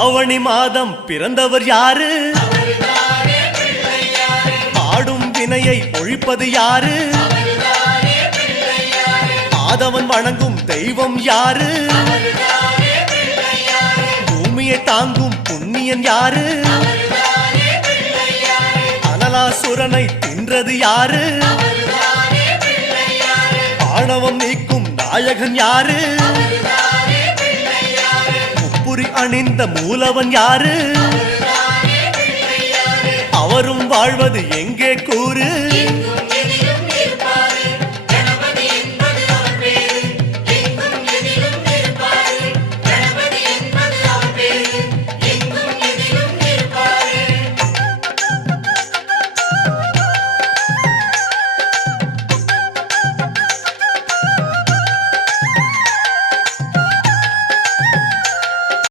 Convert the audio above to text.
ஆவணி மாதம் பிறந்தவர் யாரு? ஆடும் வினையை ஒழிப்பது யாரு? ஆதவன் வணங்கும் தெய்வம் யாரு? பூமியை தாங்கும் புண்ணியன் யாரு? அனலாசுரனை தின்றது யாரு? ஆணவம் நீக்கும் நாயகன் யாரு? முப்புரி அணிந்த மூலவன் யாரு? அவரும் வாழ்வது எங்கே கூறு?